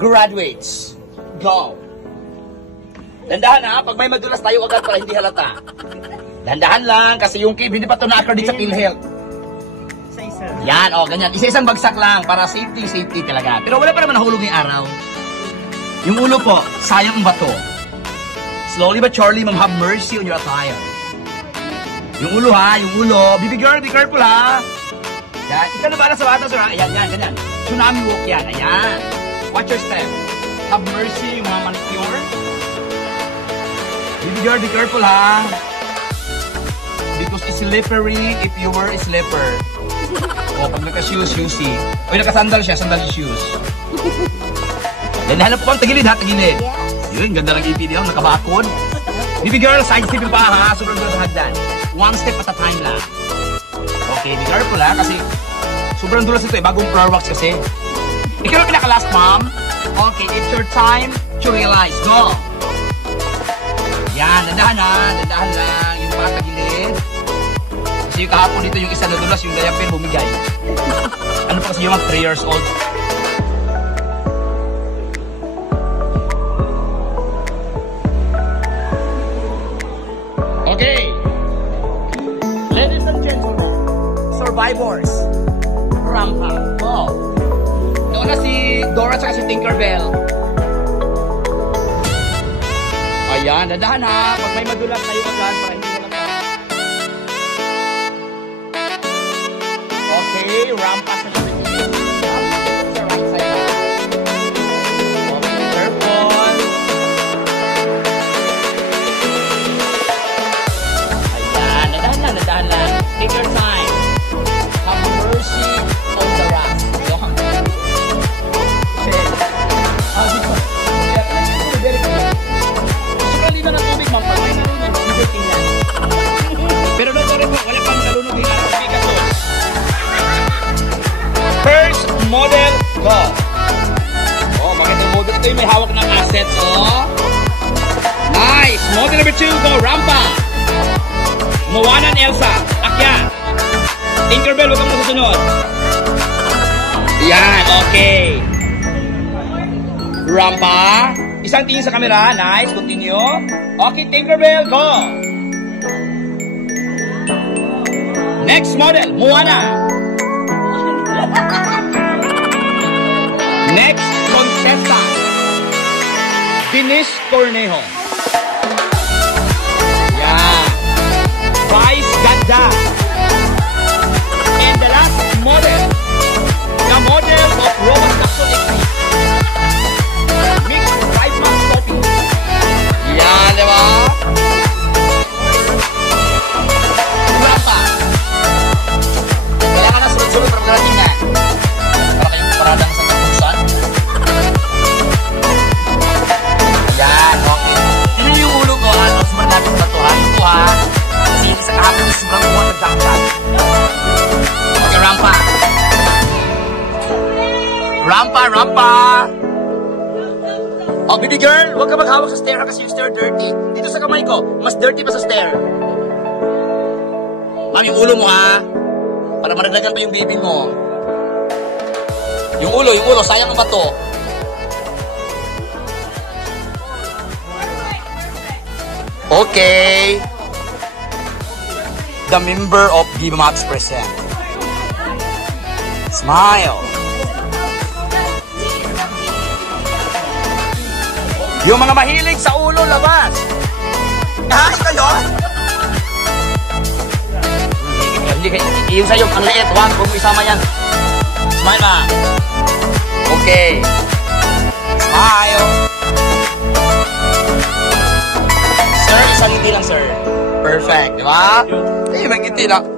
graduates. Go. Dandahan ha, pag may madulas tayo agad para hindi halata. Dandahan lang, kasi yung cave hindi pa ito na-accredit sa PhilHealth. Isa-isa. Yan, o, ganyan. Isa-isang bagsak lang para safety talaga. Pero wala pa naman nahulog yung araw. Yung ulo po, sayang ang bato. Slowly but surely, ma'am, have mercy on your attire. Yung ulo ha, yung ulo. Baby girl, be careful ha. Yan, ikaw na ba sa bata, sir ha? Ayan, ganyan. Tsunami walk yan, ayan. Watch your step. Have mercy, yung mga manicure. Baby girl, be careful ha. Because it's slippery if you wear a slipper. O, pag naka-shoes, shoesy. O, naka-sandal siya, sandal shoes. Yan, hanap po ang tagilid ha, tagilid. Yun, ganda ng EP niya, nakabakod. Baby girl, side step yung paa ha, sobrang dulas sa hagdan. One step at a time lang. Okay, be careful ha, kasi sobrang dulas ito eh, bagong floor wax kasi. Ikaw ang pinaka-last, ma'am. Okay, it's your time to realize. Go! Yan, dandahan lang. Yung patagilid. Kasi yung kahapon dito yung isa na dulas, yung diaper bumigay. Ano pa kasi yung mag 3 years old? Okay. Ladies and gentlemen, survivors. Rampa. Go. Doon na si Dora at si Tinkerbell. Ayan, dandahan ha. Pag may madulas tayo agad para hindi mo lang. Okay, rampa sa right side. Okay, careful. Ayan, dandahan lang. Take your time. Have mercy on the rock. Okay. Dito ng tubig, ma'am. Pag may nalunod, hindi tingnan. Pero doon rin po, wala pang nalunod yung araw. First model, go. Oh, magandang model. Ito yung may hawak ng assets, oh. Nice. Model number 2, go. Rampa. Moana and Elsa. Akyat. Tinkerbell, huwag kang masusunod. Yan, okay. Rampa. Isang tingin sa camera. Nice. Continue. Okay, Tinkerbell, go. Next model, Moana. Next contestant, Denise Cornejo. Yeah. Vice Ganda. And the last model, the model of Roman Jackson XP. Mixed 5 months topping. Yeah, diba? Rampa. Kailangan na sunod-sunod para magarating na. Para kayong paradang sa kapusan. Yan, okay. Tinan yung ulo ko ha. Tapos malapit sa batuhan. Ito ha. Kasi hindi sa kahapon yung sobrang buwan nagdakdak. Okay, rampa. Rampa. Oh, baby girl, huwag ka maghawak sa stair kasi yung stair dirty. Dito sa kamay ko, mas dirty pa sa stair. Ma'am, yung ulo mo ha. Para maragdagan pa yung baby mo. Yung ulo, sayang ang bato. Okay. The member of Viva Max present. Smile. Yung mga mahilig sa ulo, labas. Ah, ikaw yun? Hindi kayo, yung sa'yo, ang liit. Huwag mo isama yan. Smile na. Okay. Smile. Sir, isang ngiti lang, sir. Perfect, di ba? Eh, may ngiti lang.